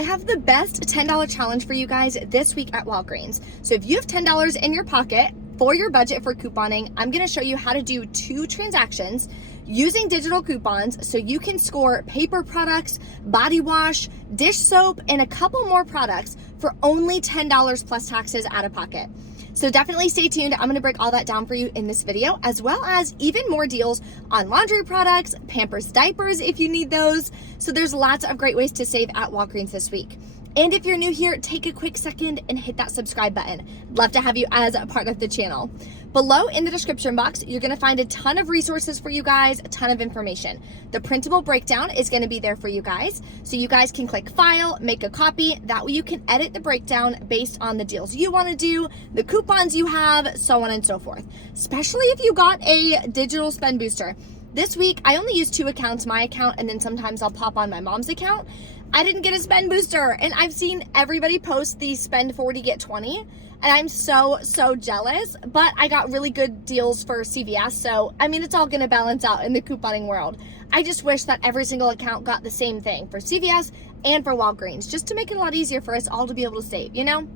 I have the best $10 challenge for you guys this week at Walgreens. So if you have $10 in your pocket for your budget for couponing, I'm gonna show you how to do 2 transactions using digital coupons so you can score paper products, body wash, dish soap, and a couple more products for only $10 plus taxes out of pocket. So definitely stay tuned. I'm gonna break all that down for you in this video, as well as even more deals on laundry products, Pampers diapers if you need those. So there's lots of great ways to save at Walgreens this week. And if you're new here, take a quick second and hit that subscribe button. Love to have you as a part of the channel. Below in the description box, you're gonna find a ton of resources for you guys, a ton of information. The printable breakdown is gonna be there for you guys. So you guys can click file, make a copy. That way you can edit the breakdown based on the deals you wanna do, the coupons you have, so on and so forth. Especially if you got a digital spend booster. This week, I only use 2 accounts, my account, and then sometimes I'll pop on my mom's account. I didn't get a spend booster, and I've seen everybody post the spend 40, get 20, and I'm so jealous, but I got really good deals for CVS, so I mean, it's all gonna balance out in the couponing world. I just wish that every single account got the same thing for CVS and for Walgreens, just to make it a lot easier for us all to be able to save, you know?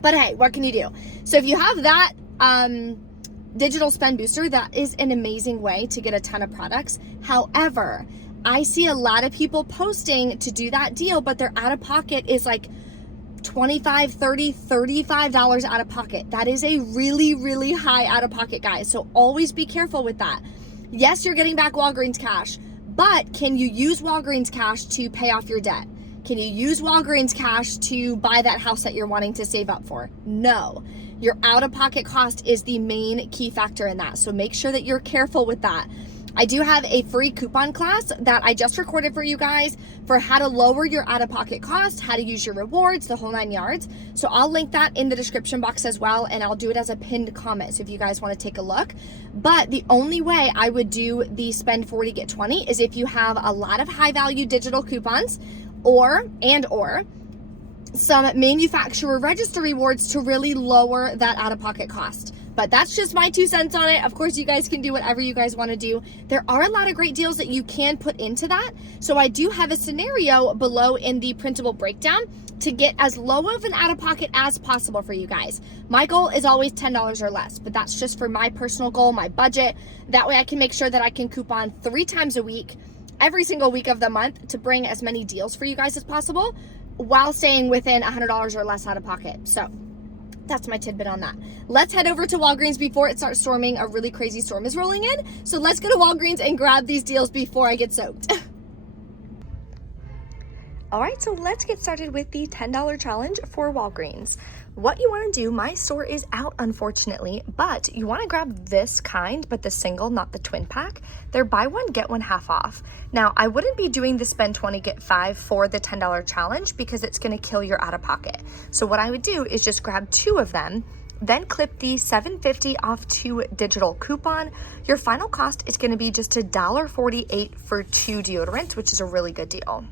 But hey, what can you do? So if you have that, digital spend booster, that is an amazing way to get a ton of products. However, I see a lot of people posting to do that deal, but their out of pocket is like $25, $30, $35 out of pocket. That is a really high out of pocket, guys. So always be careful with that. Yes, you're getting back Walgreens cash, but can you use Walgreens cash to pay off your debt? Can you use Walgreens cash to buy that house that you're wanting to save up for? No. Your out-of-pocket cost is the main key factor in that. So make sure that you're careful with that. I do have a free coupon class that I just recorded for you guys for how to lower your out-of-pocket cost, how to use your rewards, the whole 9 yards. So I'll link that in the description box as well, and I'll do it as a pinned comment so if you guys want to take a look. But the only way I would do the spend 40, get 20 is if you have a lot of high-value digital coupons or some manufacturer register rewards to really lower that out-of-pocket cost. But that's just my 2 cents on it. Of course, you guys can do whatever you guys want to do. There are a lot of great deals that you can put into that. So I do have a scenario below in the printable breakdown to get as low of an out-of-pocket as possible for you guys. My goal is always $10 or less, but that's just for my personal goal, my budget. That way I can make sure that I can coupon 3 times a week, every single week of the month, to bring as many deals for you guys as possible while staying within $100 or less out of pocket. So that's my tidbit on that. Let's head over to Walgreens before it starts storming. A really crazy storm is rolling in. So let's go to Walgreens and grab these deals before I get soaked. All right, so let's get started with the $10 challenge for Walgreens. What you want to do, my store is out unfortunately, but you want to grab this kind, but the single, not the twin pack. They're buy one, get one half off. Now, I wouldn't be doing the spend 20, get 5 for the $10 challenge because it's going to kill your out of pocket. So what I would do is just grab 2 of them, then clip the $7.50 off 2 digital coupon. Your final cost is going to be just $1.48 for 2 deodorants, which is a really good deal.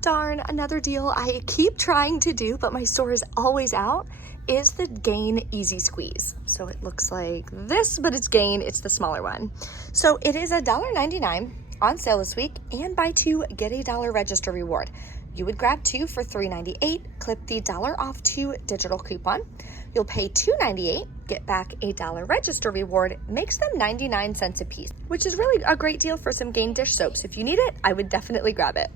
Darn, another deal I keep trying to do, but my store is always out, is the Gain Easy Squeeze. So it looks like this, but it's Gain, it's the smaller one. So it is $1.99 on sale this week, and buy 2, get a $1 register reward. You would grab 2 for $3.98, clip the $1 off 2 digital coupon. You'll pay $2.98, get back a $1 register reward, makes them 99 cents a piece, which is really a great deal for some Gain dish soaps. If you need it, I would definitely grab it.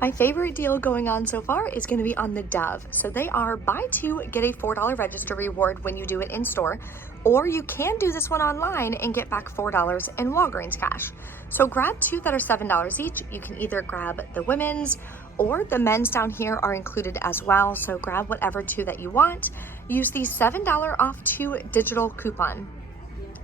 My favorite deal going on so far is going to be on the Dove. So they are buy 2, get a $4 register reward when you do it in store, or you can do this one online and get back $4 in Walgreens cash. So grab 2 that are $7 each. You can either grab the women's or the men's down here are included as well. So grab whatever 2 that you want. Use the $7 off 2 digital coupon.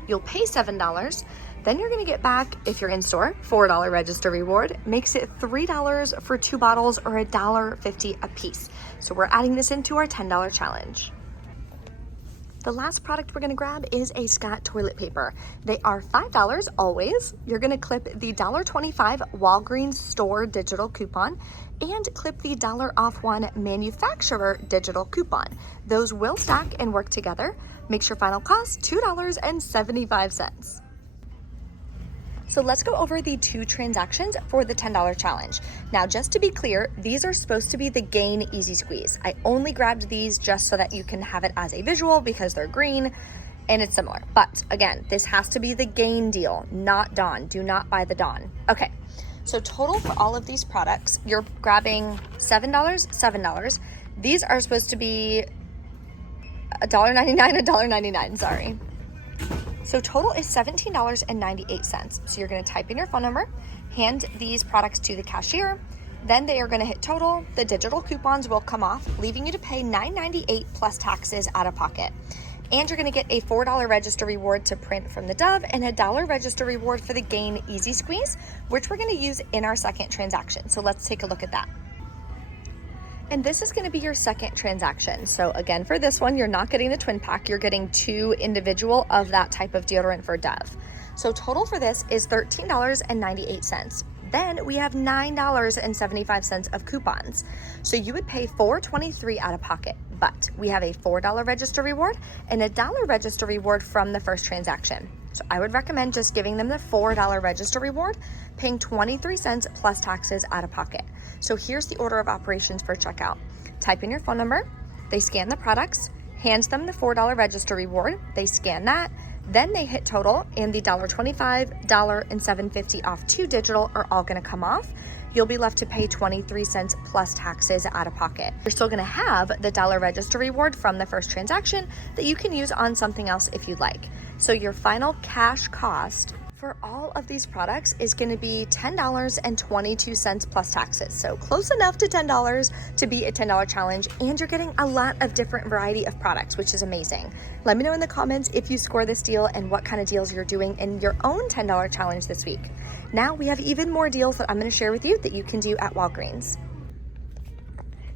You'll pay $7. Then you're gonna get back, if you're in store, $4 register reward, makes it $3 for 2 bottles or $1.50 a piece. So we're adding this into our $10 challenge. The last product we're gonna grab is a Scott toilet paper. They are $5 always. You're gonna clip the $1.25 Walgreens store digital coupon and clip the $1 off 1 manufacturer digital coupon. Those will stack and work together. Makes your final cost $2.75. So let's go over the 2 transactions for the $10 challenge. Now, just to be clear, these are supposed to be the Gain Easy Squeeze. I only grabbed these just so that you can have it as a visual because they're green and it's similar. But again, this has to be the Gain deal, not Dawn. Do not buy the Dawn. Okay, so total for all of these products, you're grabbing $7, $7. These are supposed to be $1.99, $1.99, sorry. So total is $17.98. So you're gonna type in your phone number, hand these products to the cashier, then they are gonna hit total. The digital coupons will come off, leaving you to pay $9.98 plus taxes out of pocket. And you're gonna get a $4 register reward to print from the Dove and a $1 register reward for the Gain Easy Squeeze, which we're gonna use in our second transaction. So let's take a look at that. And this is going to be your second transaction. So again, for this one, you're not getting the twin pack. You're getting 2 individual of that type of deodorant for Dove. So total for this is $13.98. Then we have $9.75 of coupons. So you would pay $4.23 out of pocket, but we have a $4 register reward and a $1 register reward from the first transaction. So I would recommend just giving them the $4 register reward, paying 23 cents plus taxes out of pocket. So here's the order of operations for checkout. Type in your phone number, they scan the products, hands them the $4 register reward, they scan that, then they hit total, and the $1.25, $1, and $7.50 off 2 digital are all gonna come off. You'll be left to pay 23 cents plus taxes out of pocket. You're still gonna have the $1 register reward from the first transaction that you can use on something else if you'd like. So your final cash cost for all of these products is going to be $10.22 plus taxes. So close enough to $10 to be a $10 challenge, and you're getting a lot of different variety of products, which is amazing. Let me know in the comments if you score this deal and what kind of deals you're doing in your own $10 challenge this week. Now we have even more deals that I'm going to share with you that you can do at Walgreens.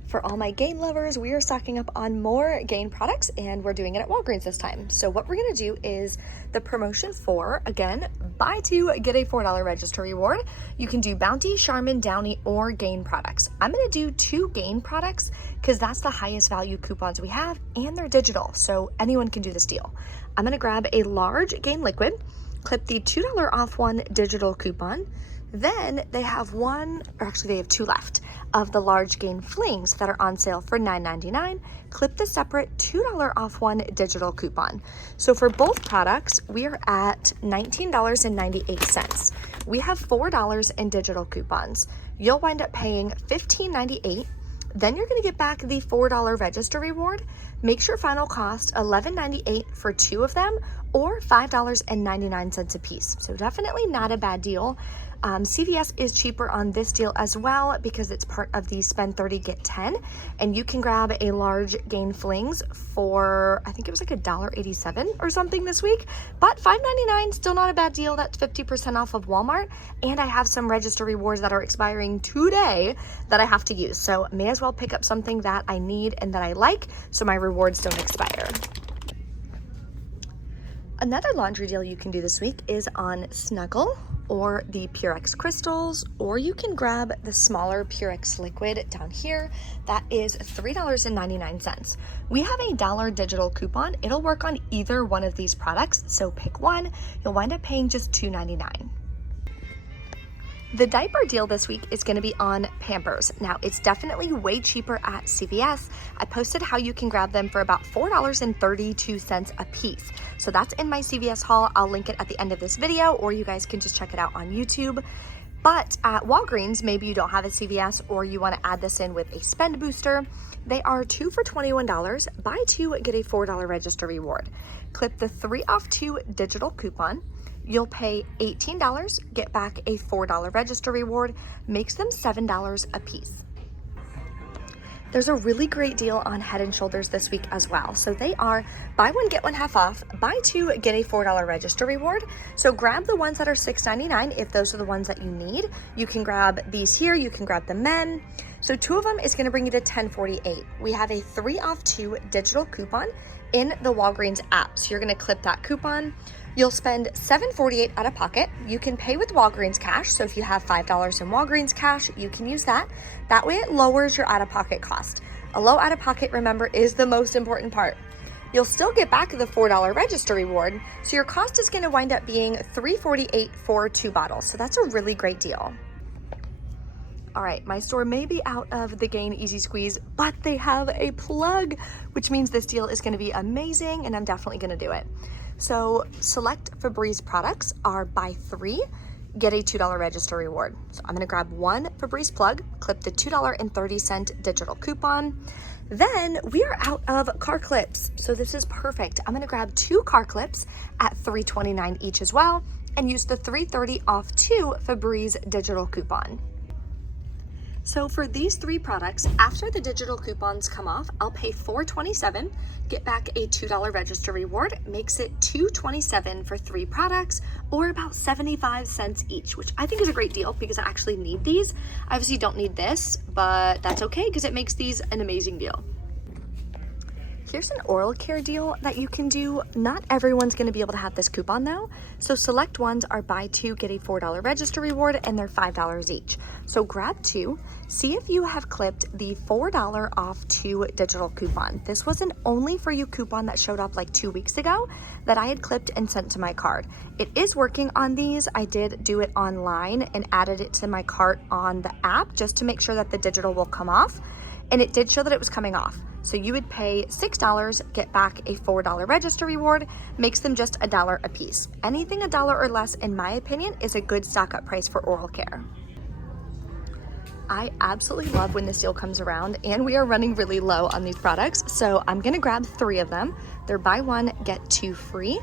For all my Gain lovers, we are stocking up on more Gain products, and we're doing it at Walgreens this time. So what we're gonna do is the promotion for, again, buy 2, get a $4 register reward. You can do Bounty, Charmin, Downy, or Gain products. I'm gonna do 2 Gain products because that's the highest value coupons we have, and they're digital, so anyone can do this deal. I'm gonna grab a large Gain liquid, clip the $2 off 1 digital coupon. Then they have 1, or actually they have 2 left, of the large Gain flings that are on sale for $9.99. Clip the separate $2 off 1 digital coupon. So for both products, we are at $19.98. We have $4 in digital coupons. You'll wind up paying $15.98. Then you're gonna get back the $4 register reward. Makes your final cost $11.98 for 2 of them, or $5.99 a piece. So definitely not a bad deal. CVS is cheaper on this deal as well because it's part of the spend 30 get 10, and you can grab a large Gain flings for, I think it was like $1.87 or something this week, but $5.99, still not a bad deal. That's 50% off of Walmart, and I have some register rewards that are expiring today that I have to use, so may as well pick up something that I need and that I like so my rewards don't expire. Another laundry deal you can do this week is on Snuggle or the Purex crystals, or you can grab the smaller Purex liquid down here. That is $3.99. We have a $1 digital coupon. It'll work on either one of these products, so pick one. You'll wind up paying just $2.99. The diaper deal this week is going to be on Pampers. Now, it's definitely way cheaper at CVS. I posted how you can grab them for about $4.32 a piece. So that's in my CVS haul. I'll link it at the end of this video, or you guys can just check it out on YouTube. But at Walgreens, maybe you don't have a CVS or you want to add this in with a spend booster. They are 2 for $21. Buy 2, get a $4 register reward. Clip the 3 off 2 digital coupon. You'll pay $18, get back a $4 register reward, makes them $7 a piece. There's a really great deal on Head & Shoulders this week as well. So they are buy 1, get 1 half off, buy 2, get a $4 register reward. So grab the ones that are $6.99 if those are the ones that you need. You can grab these here, you can grab the men. So 2 of them is gonna bring you to $10.48. We have a 3 off 2 digital coupon in the Walgreens app. So you're gonna clip that coupon. You'll spend $7.48 out of pocket. You can pay with Walgreens cash. So if you have $5 in Walgreens cash, you can use that. That way it lowers your out-of-pocket cost. A low out-of-pocket, remember, is the most important part. you'll still get back the $4 register reward, so your cost is gonna wind up being $3.48 for 2 bottles. So that's a really great deal. All right, my store may be out of the Gain Easy Squeeze, but they have a plug, which means this deal is gonna be amazing and I'm definitely gonna do it. So select Febreze products are buy 3, get a $2 register reward. So I'm gonna grab 1 Febreze plug, clip the $2.30 digital coupon. Then we are out of car clips. So this is perfect. I'm gonna grab 2 car clips at $3.29 each as well and use the $3.30 off 2 Febreze digital coupon. So for these 3 products, after the digital coupons come off, I'll pay $4.27, get back a $2 register reward, makes it $2.27 for 3 products, or about 75 cents each, which I think is a great deal because I actually need these. I obviously don't need this, but that's okay because it makes these an amazing deal. Here's an oral care deal that you can do. Not everyone's gonna be able to have this coupon though. So select ones are buy 2, get a $4 register reward, and they're $5 each. So grab 2, see if you have clipped the $4 off 2 digital coupon. This was an only for you coupon that showed up like 2 weeks ago that I had clipped and sent to my card. It is working on these. I did do it online and added it to my cart on the app just to make sure that the digital will come off. And it did show that it was coming off. So you would pay $6, get back a $4 register reward, makes them just $1 a piece. Anything $1 or less, in my opinion, is a good stock up price for oral care. I absolutely love when this deal comes around, and we are running really low on these products. So I'm gonna grab 3 of them. They're buy 1, get 2 free.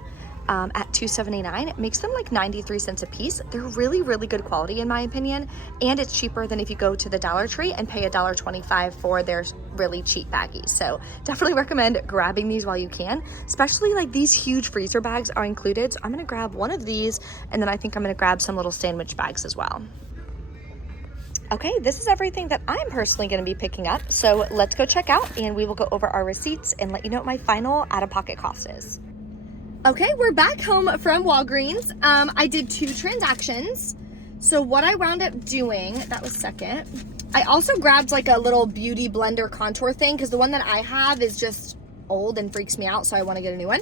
At $2.79. It makes them like 93 cents a piece. They're really, really good quality in my opinion. And it's cheaper than if you go to the Dollar Tree and pay $1.25 for their really cheap baggies. So definitely recommend grabbing these while you can, especially like these huge freezer bags are included. So I'm gonna grab 1 of these, and then I think I'm gonna grab some little sandwich bags as well. Okay, this is everything that I'm personally gonna be picking up. So let's go check out and we will go over our receipts and let you know what my final out-of-pocket cost is. Okay, we're back home from Walgreens. I did 2 transactions. So what I wound up doing, that was second. I also grabbed like a little beauty blender contour thing because the one that I have is just old and freaks me out, so I want to get a new one.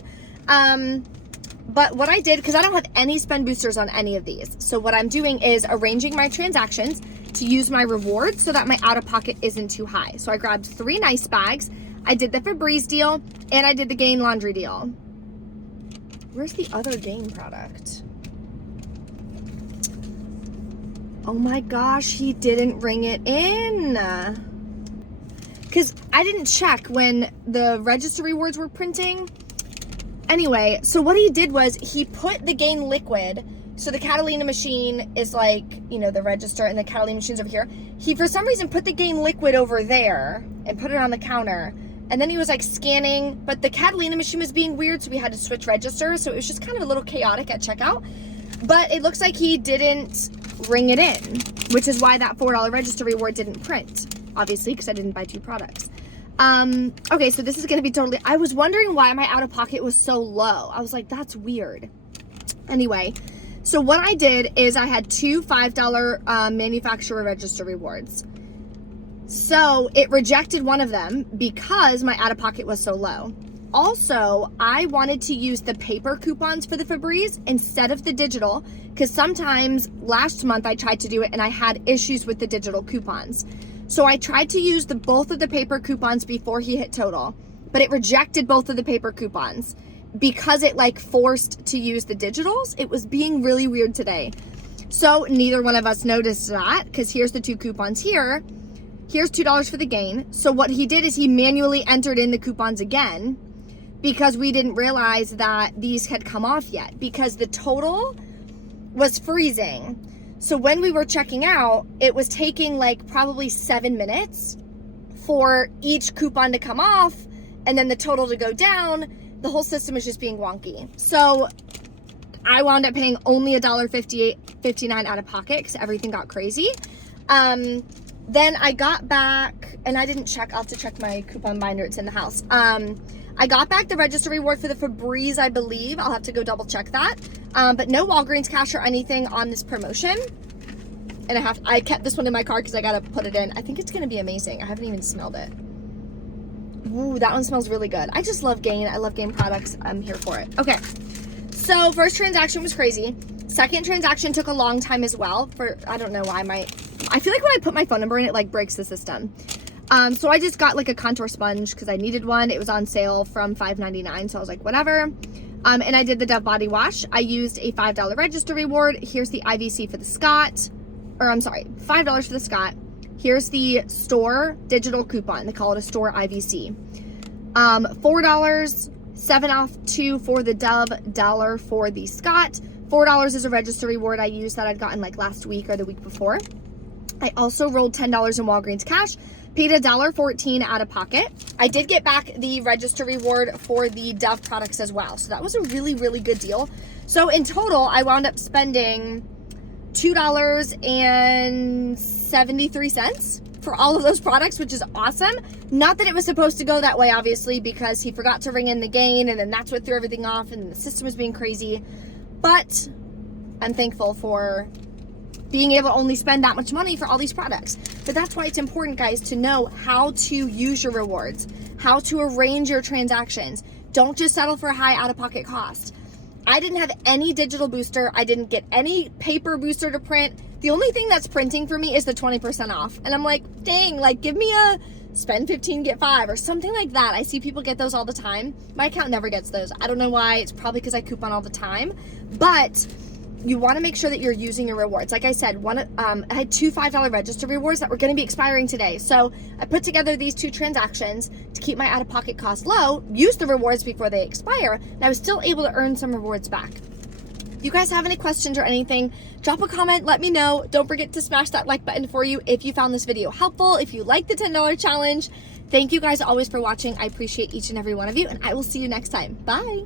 But what I did, because I don't have any spend boosters on any of these, so what I'm doing is arranging my transactions to use my rewards so that my out-of-pocket isn't too high. So I grabbed 3 nice bags. I did the Febreze deal and I did the Gain laundry deal. Where's the other Gain product? Oh my gosh, he didn't ring it in. Because I didn't check when the register rewards were printing. Anyway, so what he did was he put the Gain liquid. So the Catalina machine is like, you know, the register, and the Catalina machine's over here. He, for some reason, put the Gain liquid over there and put it on the counter. And then he was like scanning, but the Catalina machine was being weird, so we had to switch registers. So it was just kind of a little chaotic at checkout. But it looks like he didn't ring it in, which is why that $4 register reward didn't print, obviously, because I didn't buy 2 products. Okay, so this is going to be totally, I was wondering why my out-of-pocket was so low. I was like, that's weird. Anyway, so what I did is I had 2 $5 manufacturer register rewards. So it rejected one of them because my out-of-pocket was so low. Also, I wanted to use the paper coupons for the Febreze instead of the digital, because sometimes last month I tried to do it and I had issues with the digital coupons. So I tried to use both of the paper coupons before he hit total, but it rejected both of the paper coupons because it like forced to use the digitals. It was being really weird today. So neither one of us noticed that, because here's the 2 coupons here. Here's $2 for the Gain. So what he did is he manually entered in the coupons again because we didn't realize that these had come off yet, because the total was freezing. So when we were checking out, it was taking like probably 7 minutes for each coupon to come off and then the total to go down. The whole system was just being wonky. So I wound up paying only $1.59 out of pocket because everything got crazy. Then I got back, and I didn't check, I'll have to check my coupon binder, it's in the house. I got back the register reward for the Febreze, I believe. I'll have to go double check that. But no Walgreens cash or anything on this promotion. And I kept this one in my car because I gotta put it in. I think it's gonna be amazing. I haven't even smelled it. Ooh, that one smells really good. I just love Gain. I love Gain products. I'm here for it. Okay, so first transaction was crazy. Second transaction took a long time as well. I don't know why I feel like when I put my phone number in, it like breaks the system. So I just got like a contour sponge because I needed one. It was on sale from $5.99, so I was like, whatever. And I did the Dove body wash. I used a $5 register reward. Here's the IVC for the Scott, or I'm sorry, $5 for the Scott. Here's the store digital coupon. They call it a store IVC. $4, 7 off 2 for the Dove, $1 for the Scott. $4 is a register reward I used that I'd gotten like last week or the week before. I also rolled $10 in Walgreens cash, paid $1.14 out of pocket. I did get back the register reward for the Dove products as well. So that was a really, really good deal. So in total, I wound up spending $2.73 for all of those products, which is awesome. Not that it was supposed to go that way, obviously, because he forgot to ring in the Gain, and then that's what threw everything off, and the system was being crazy. But I'm thankful for being able to only spend that much money for all these products. But that's why it's important, guys, to know how to use your rewards, how to arrange your transactions. Don't just settle for a high out-of-pocket cost. I didn't have any digital booster. I didn't get any paper booster to print. The only thing that's printing for me is the 20% off. And I'm like, dang, like give me a spend 15, get 5 or something like that. I see people get those all the time. My account never gets those. I don't know why. It's probably because I coupon all the time. But you want to make sure that you're using your rewards. Like I said, I had 2 $5 register rewards that were going to be expiring today. So I put together these 2 transactions to keep my out-of-pocket cost low, use the rewards before they expire, and I was still able to earn some rewards back. If you guys have any questions or anything, drop a comment, let me know. Don't forget to smash that like button for you if you found this video helpful, if you like the $10 challenge. Thank you guys always for watching. I appreciate each and every one of you, and I will see you next time. Bye.